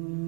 Mm-hmm.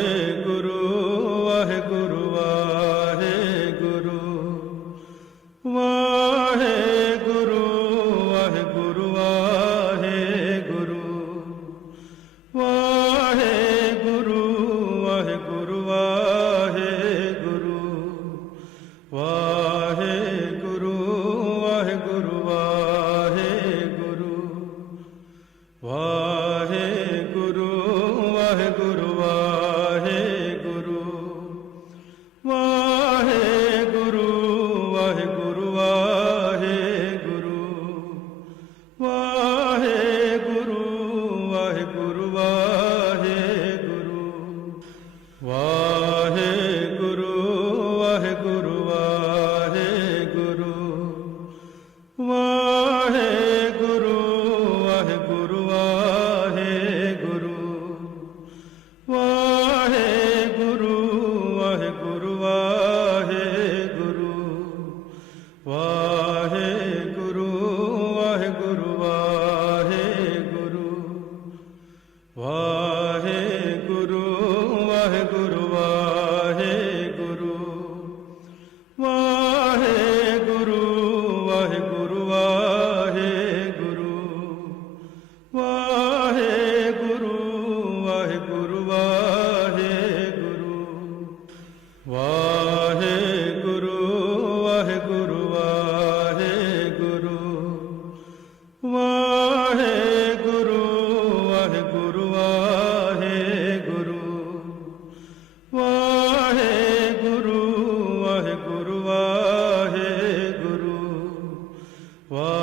Whoa.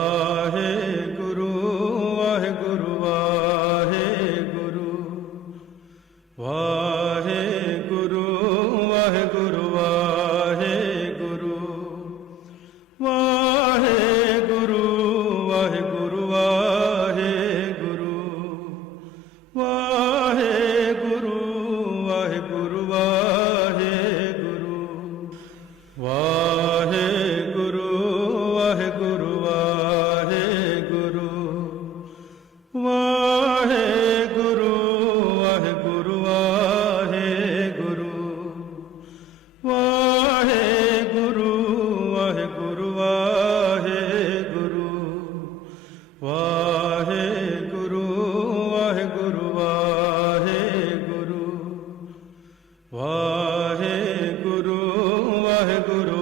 Guru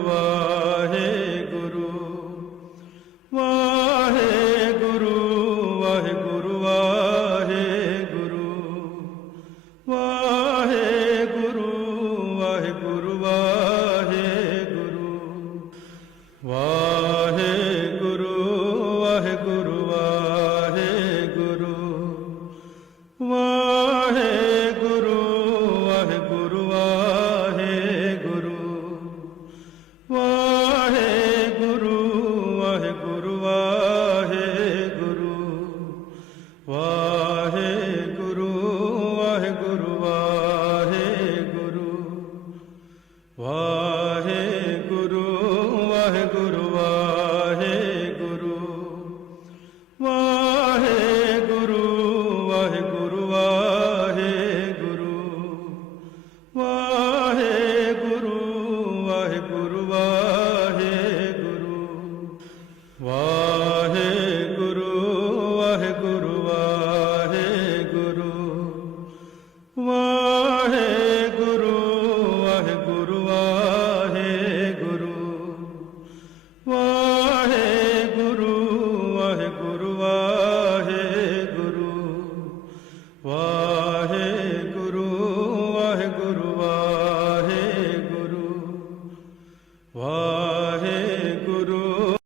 Ah, hey.